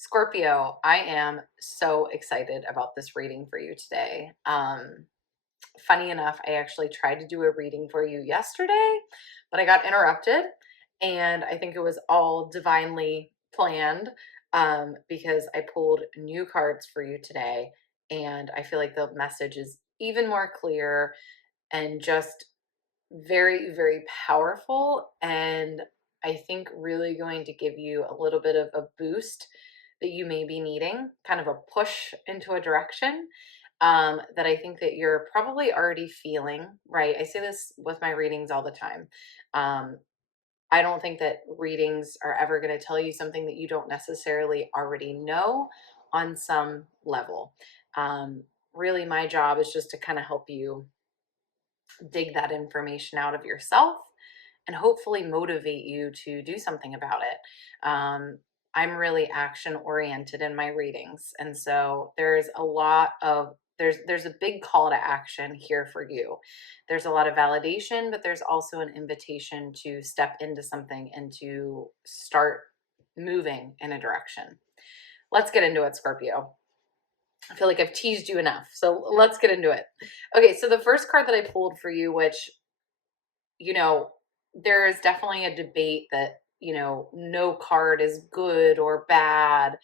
Scorpio, I am so excited about this reading for you today. Funny enough, I actually tried to do a reading for you yesterday, but I got interrupted, and I think it was all divinely planned because I pulled new cards for you today, and I feel like the message is even more clear and just very, very powerful. And I think really going to give you a little bit of a boost that you may be needing, kind of a push into a direction that I think that you're probably already feeling, right? I say this with my readings all the time. Um, I don't think that readings are ever going to tell you something that you don't necessarily already know on some level. Really, my job is just to kind of help you dig that information out of yourself and hopefully motivate you to do something about it. I'm really action oriented in my readings, and so there's a big call to action here for you. There's a lot of validation, but there's also an invitation to step into something and to start moving in a direction. Let's get into it, Scorpio. I feel like I've teased you enough, so let's get into it. Okay, so the first card that I pulled for you, which you know, there is definitely a debate that, no card is good or bad.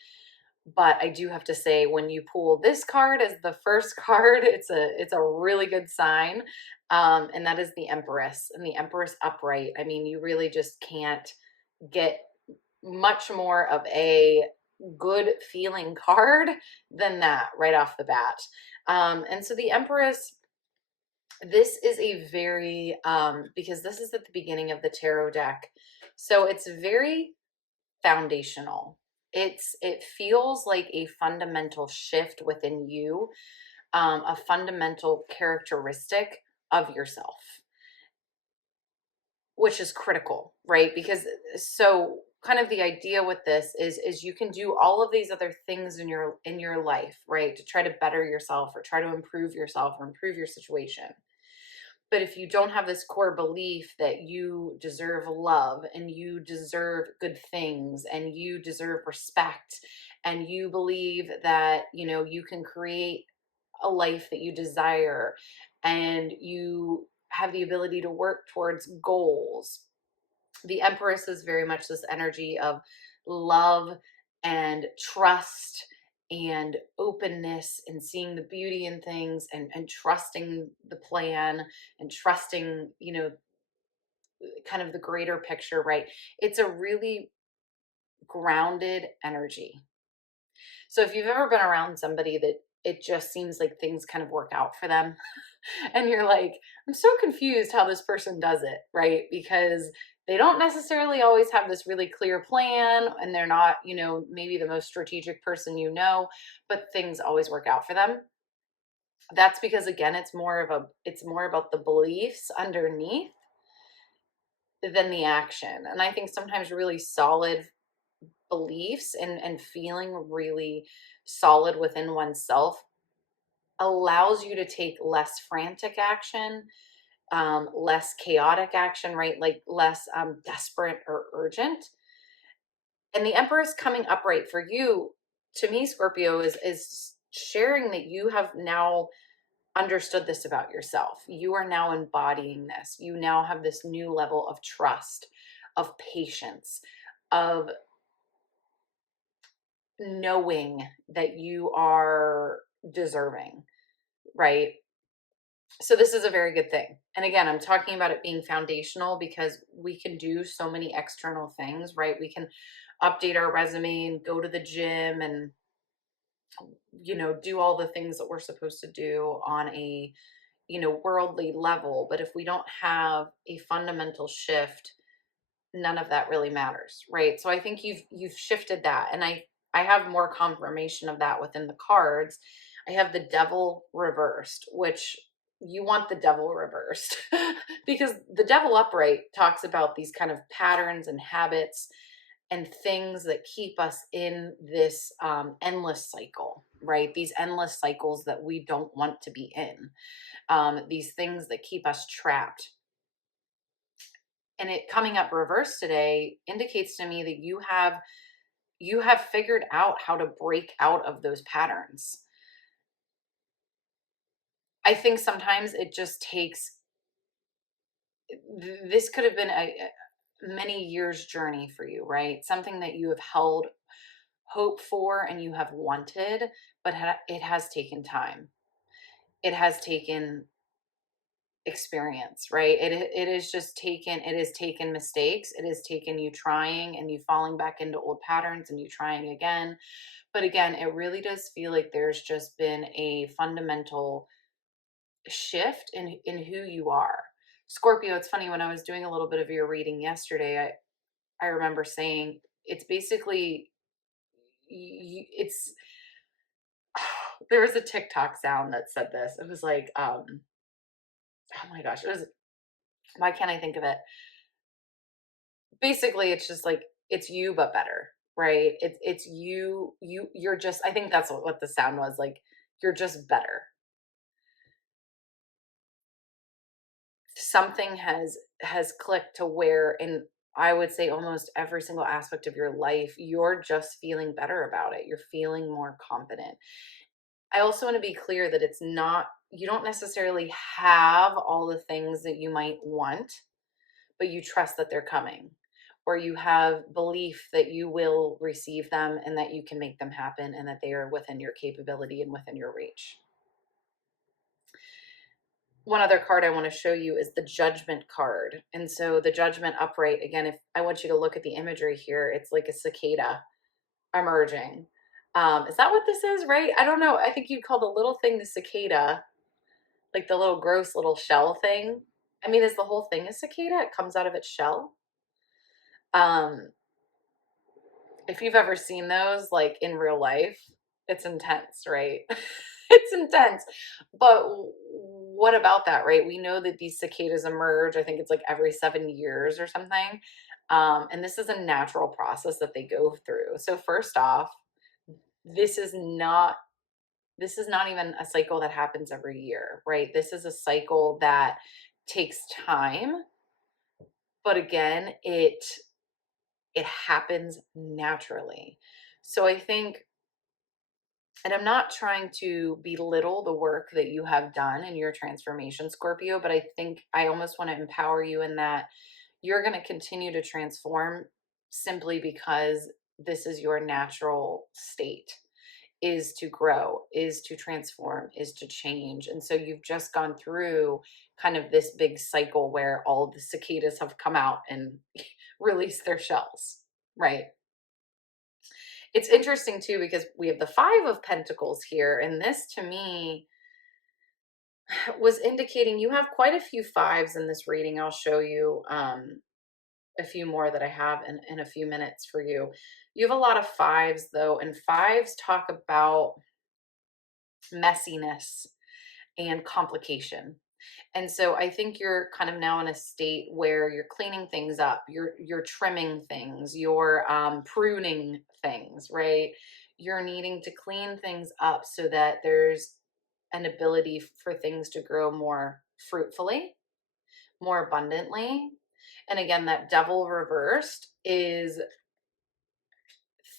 But I do have to say, when you pull this card as the first card, it's a really good sign. And that is the Empress and the Empress upright. I mean, you really just can't get much more of a good feeling card than that right off the bat. And so the Empress, this is a very because this is at the beginning of the tarot deck, so it's very foundational. It feels like a fundamental shift within you, a fundamental characteristic of yourself, which is critical, right? Because so kind of the idea with this is you can do all of these other things in your life, right, to try to better yourself or try to improve yourself or improve your situation. But if you don't have this core belief that you deserve love and you deserve good things and you deserve respect, and you believe that, you can create a life that you desire, and you have the ability to work towards goals. The Empress is very much this energy of love and trust and openness and seeing the beauty in things, and trusting the plan and trusting, kind of the greater picture, right? It's a really grounded energy. So if you've ever been around somebody that it just seems like things kind of work out for them, and you're like, I'm so confused how this person does it, right? Because they don't necessarily always have this really clear plan, and they're not, maybe the most strategic person, but things always work out for them. That's because, again, it's more about the beliefs underneath than the action. And I think sometimes really solid beliefs and feeling really solid within oneself allows you to take less frantic action, less chaotic action, right? Like less desperate or urgent. And the Empress coming upright for you, to me, Scorpio, is sharing that you have now understood this about yourself. You are now embodying this. You now have this new level of trust, of patience, of knowing that you are deserving, right? So this is a very good thing. And again, I'm talking about it being foundational because we can do so many external things, right? We can update our resume and go to the gym and, do all the things that we're supposed to do on a, worldly level. But if we don't have a fundamental shift, none of that really matters, right? So I think you've shifted that. And I have more confirmation of that within the cards. I have the Devil reversed, which you want the Devil reversed because the Devil upright talks about these kind of patterns and habits and things that keep us in this endless cycle, right? These endless cycles that we don't want to be in, these things that keep us trapped. And it coming up reverse today indicates to me that you have you have figured out how to break out of those patterns. I think sometimes it just takes, this could have been a many years journey for you, right? Something that you have held hope for and you have wanted, but it has taken time. It has taken experience, right? It is just taken, it has taken mistakes. It has taken you trying and you falling back into old patterns and you trying again. But again, it really does feel like there's just been a fundamental shift in who you are. Scorpio, it's funny, when I was doing a little bit of your reading yesterday, I remember saying it's basically it's there was a TikTok sound that said this. It was like oh my gosh, it was, why can't I think of it? Basically, it's just like it's you but better, right? It's you're just, I think that's what the sound was like, you're just better. Something has clicked to where, in I would say almost every single aspect of your life, you're just feeling better about it. You're feeling more confident. I also want to be clear that it's not, you don't necessarily have all the things that you might want, but you trust that they're coming, or you have belief that you will receive them and that you can make them happen and that they are within your capability and within your reach. One other card I want to show you is the Judgment card. And so the Judgment upright, again, if I want you to look at the imagery here, it's like a cicada emerging. Is that what this is, right? I don't know. I think you'd call the little thing the cicada, like the little gross little shell thing. I mean, is the whole thing a cicada? It comes out of its shell. Um, if you've ever seen those like in real life, it's intense, right? It's intense. But what about that, right? We know that these cicadas emerge, I think it's like every 7 years or something. And this is a natural process that they go through. So first off, this is not this is not even a cycle that happens every year, right? This is a cycle that takes time, but again, it happens naturally. So I think, and I'm not trying to belittle the work that you have done in your transformation, Scorpio, but I think I almost want to empower you in that you're going to continue to transform simply because this is your natural state, is to grow, is to transform, is to change. And so you've just gone through kind of this big cycle where all the cicadas have come out and released their shells, right? It's interesting too because we have the 5 of Pentacles here, and this to me was indicating you have quite a few fives in this reading. I'll show you a few more that I have in a few minutes for you. You have a lot of fives though, and fives talk about messiness and complication. And so I think you're kind of now in a state where you're cleaning things up, you're trimming things, you're pruning things, right? You're needing to clean things up so that there's an ability for things to grow more fruitfully, more abundantly. And again, that devil reversed is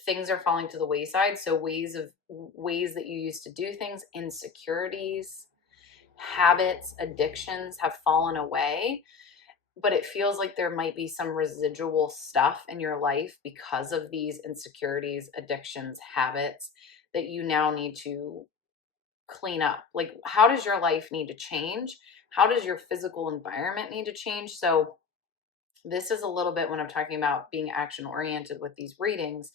things are falling to the wayside. So ways that you used to do things, insecurities, habits, addictions have fallen away, but it feels like there might be some residual stuff in your life because of these insecurities, addictions, habits that you now need to clean up. Like, how does your life need to change? How does your physical environment need to change? So, this is a little bit when I'm talking about being action oriented with these readings.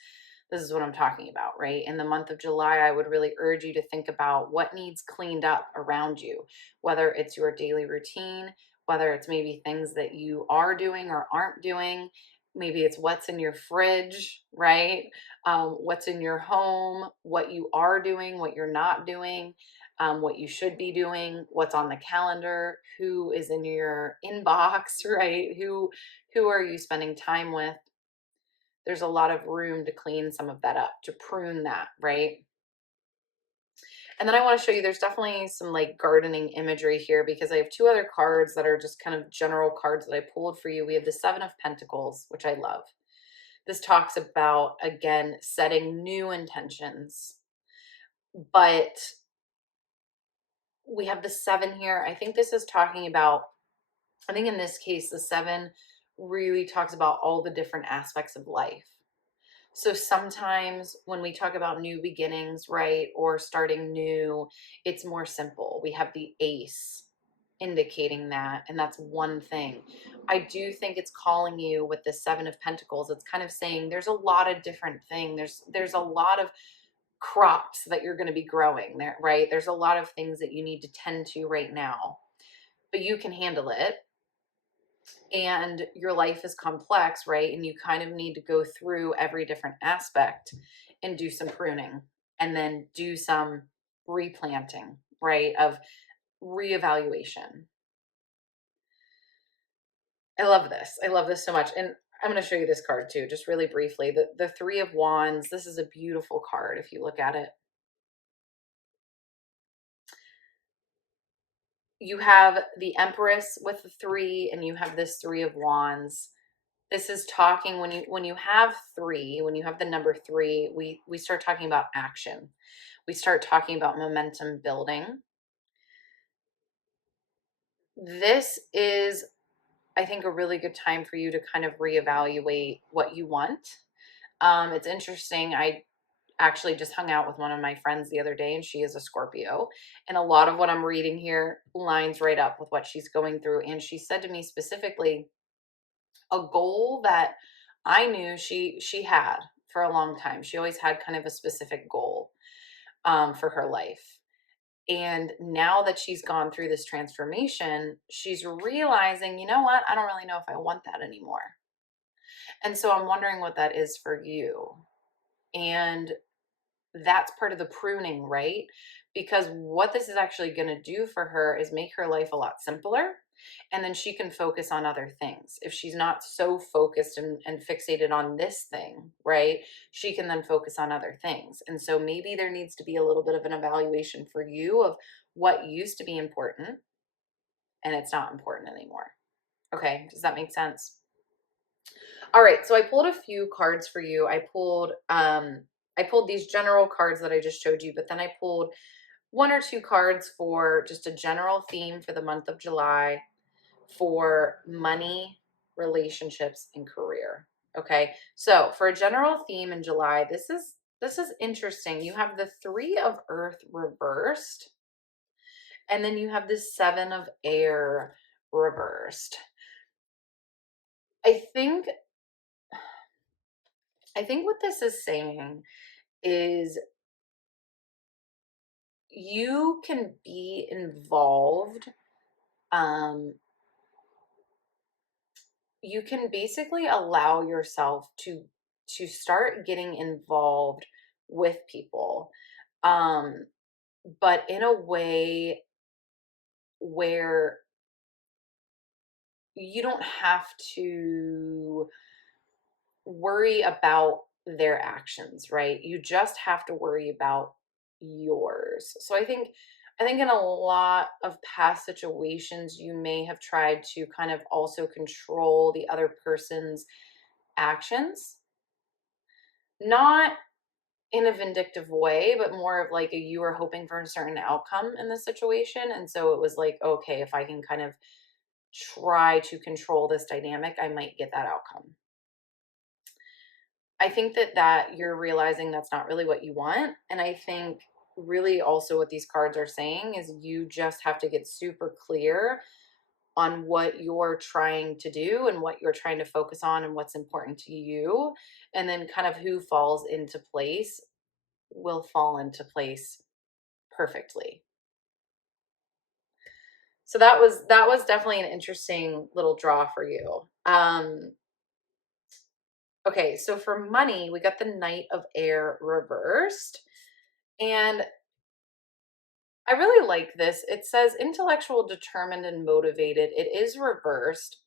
This is what I'm talking about, right? In the month of July, I would really urge you to think about what needs cleaned up around you, whether it's your daily routine, whether it's maybe things that you are doing or aren't doing. Maybe it's what's in your fridge, right? What's in your home, what you are doing, what you're not doing, what you should be doing, what's on the calendar, who is in your inbox, right? Who are you spending time with? There's a lot of room to clean some of that up, to prune that, right? And then I want to show you, there's definitely some like gardening imagery here because I have 2 other cards that are just kind of general cards that I pulled for you. We have the 7 of Pentacles, which I love. This talks about, again, setting new intentions. But we have the 7 here. I think this is talking about, I think in this case, the 7 really talks about all the different aspects of life. So sometimes when we talk about new beginnings, right, or starting new, it's more simple. We have the ace indicating that, and that's one thing. I do think it's calling you with the 7 of Pentacles. It's kind of saying there's a lot of different things. There's a lot of crops that you're going to be growing there, right? There's a lot of things that you need to tend to right now, but you can handle it. And your life is complex, right? And you kind of need to go through every different aspect and do some pruning and then do some replanting, right? Of reevaluation. I love this. I love this so much. And I'm going to show you this card too, just really briefly. The 3 of Wands. This is a beautiful card if you look at it. You have the Empress with the 3, and you have this 3 of Wands. This is talking when you have 3, when you have the number 3, we start talking about action. We start talking about momentum building. This is, I think, a really good time for you to kind of reevaluate what you want. It's interesting. I actually just hung out with one of my friends the other day, and she is a Scorpio. And a lot of what I'm reading here lines right up with what she's going through. And she said to me specifically, a goal that I knew she had for a long time. She always had kind of a specific goal for her life. And now that she's gone through this transformation, she's realizing, you know what? I don't really know if I want that anymore. And so I'm wondering what that is for you. And that's part of the pruning, right? Because what this is actually going to do for her is make her life a lot simpler. And then she can focus on other things. If she's not so focused and fixated on this thing, right, she can then focus on other things. And so maybe there needs to be a little bit of an evaluation for you of what used to be important and it's not important anymore. Okay, does that make sense? All right, so I pulled a few cards for you. I pulled these general cards that I just showed you, but then I pulled 1 or 2 cards for just a general theme for the month of July for money, relationships, and career. Okay, so for a general theme in July, this is interesting. You have the 3 of Earth reversed, and then you have the 7 of Air reversed. I think what this is saying is you can be involved. You can basically allow yourself to start getting involved with people, but in a way where you don't have to worry about their actions, right? You just have to worry about yours. So I think in a lot of past situations you may have tried to kind of also control the other person's actions. Not in a vindictive way, but more of like you were hoping for a certain outcome in the situation. And so it was like, okay, if I can kind of try to control this dynamic, I might get that outcome. I think that you're realizing that's not really what you want. And I think really also what these cards are saying is you just have to get super clear on what you're trying to do and what you're trying to focus on and what's important to you. And then kind of who falls into place will fall into place perfectly. So that was definitely an interesting little draw for you. Okay, so for money, we got the Knight of Air reversed. And I really like this. It says intellectual, determined, and motivated. It is reversed.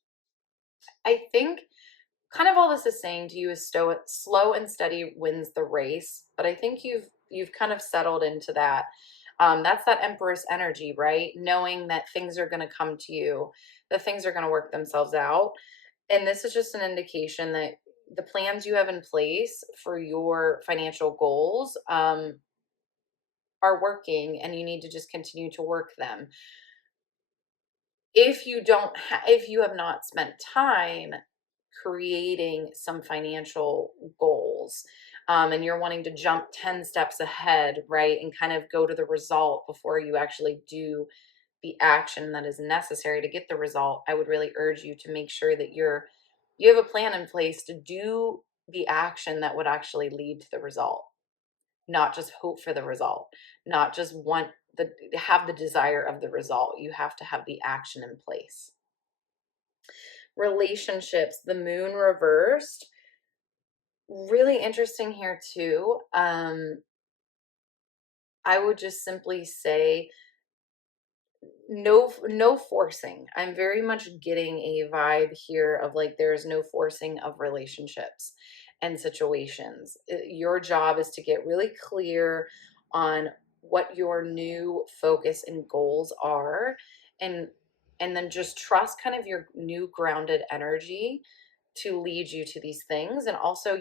I think kind of all this is saying to you is slow and steady wins the race. But I think you've kind of settled into that. That's that Empress energy, right? Knowing that things are going to come to you, that things are going to work themselves out. And this is just an indication that the plans you have in place for your financial goals are working, and you need to just continue to work them. If you don't if you have not spent time creating some financial goals, and you're wanting to jump 10 steps ahead, right, and kind of go to the result before you actually do the action that is necessary to get the result, I would really urge you to make sure that you have a plan in place to do the action that would actually lead to the result, not just hope for the result, not just want the have the desire of the result. You have to have the action in place. Relationships, the moon reversed, really interesting here too. I would just simply say no forcing. I'm very much getting a vibe here of like there's no forcing of relationships and situations. Your job is to get really clear on what your new focus and goals are, and then just trust kind of your new grounded energy to lead you to these things. And also,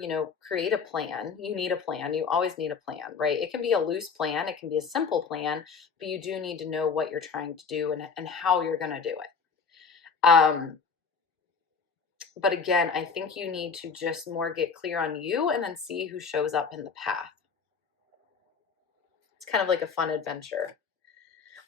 create a plan. You need a plan. You always need a plan, right? It can be a loose plan, it can be a simple plan, but you do need to know what you're trying to do and how you're going to do it. But again, I think you need to just more get clear on you and then see who shows up in the path. It's kind of like a fun adventure.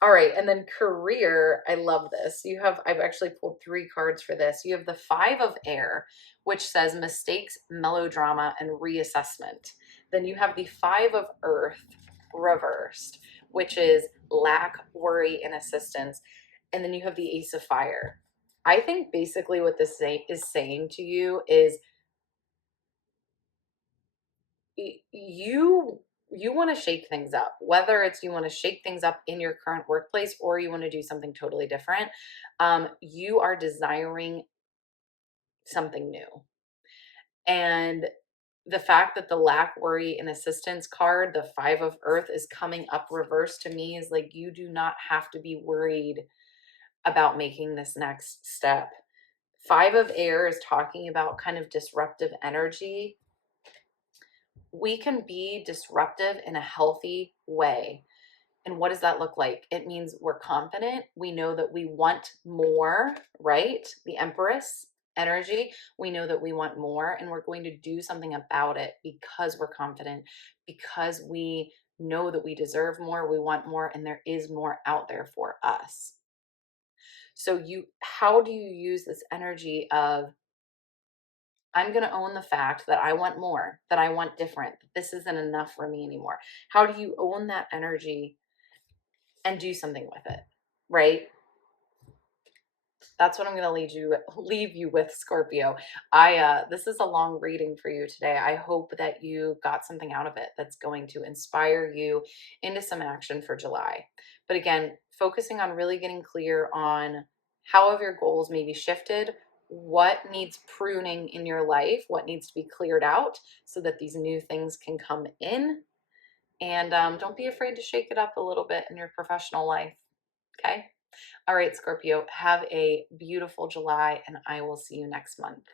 All right, and then career, I love this. I've actually pulled 3 cards for this. You have the 5 of air, which says mistakes, melodrama, and reassessment. Then you have the 5 of earth reversed, which is lack, worry, and assistance. And then you have the ace of fire. I think basically what this is saying to you is you want to shake things up, whether it's you want to shake things up in your current workplace or you want to do something totally different. You are desiring something new. And the fact that the lack, worry, and assistance card, the 5 of earth, is coming up reversed to me is like you do not have to be worried about making this next step. 5 of air is talking about kind of disruptive energy. We can be disruptive in a healthy way. And what does that look like? It means we're confident. We know that we want more, right? The Empress energy. We know that we want more, and we're going to do something about it because we're confident, because we know that we deserve more, we want more, and there is more out there for us. So how do you use this energy of, I'm going to own the fact that I want more, that I want different, that this isn't enough for me anymore? How do you own that energy and do something with it, right? That's what I'm going to leave you with, Scorpio. This is a long reading for you today. I hope that you got something out of it that's going to inspire you into some action for July. But again, focusing on really getting clear on how have your goals maybe shifted, what needs pruning in your life, what needs to be cleared out so that these new things can come in. And don't be afraid to shake it up a little bit in your professional life. Okay. All right, Scorpio, have a beautiful July, and I will see you next month.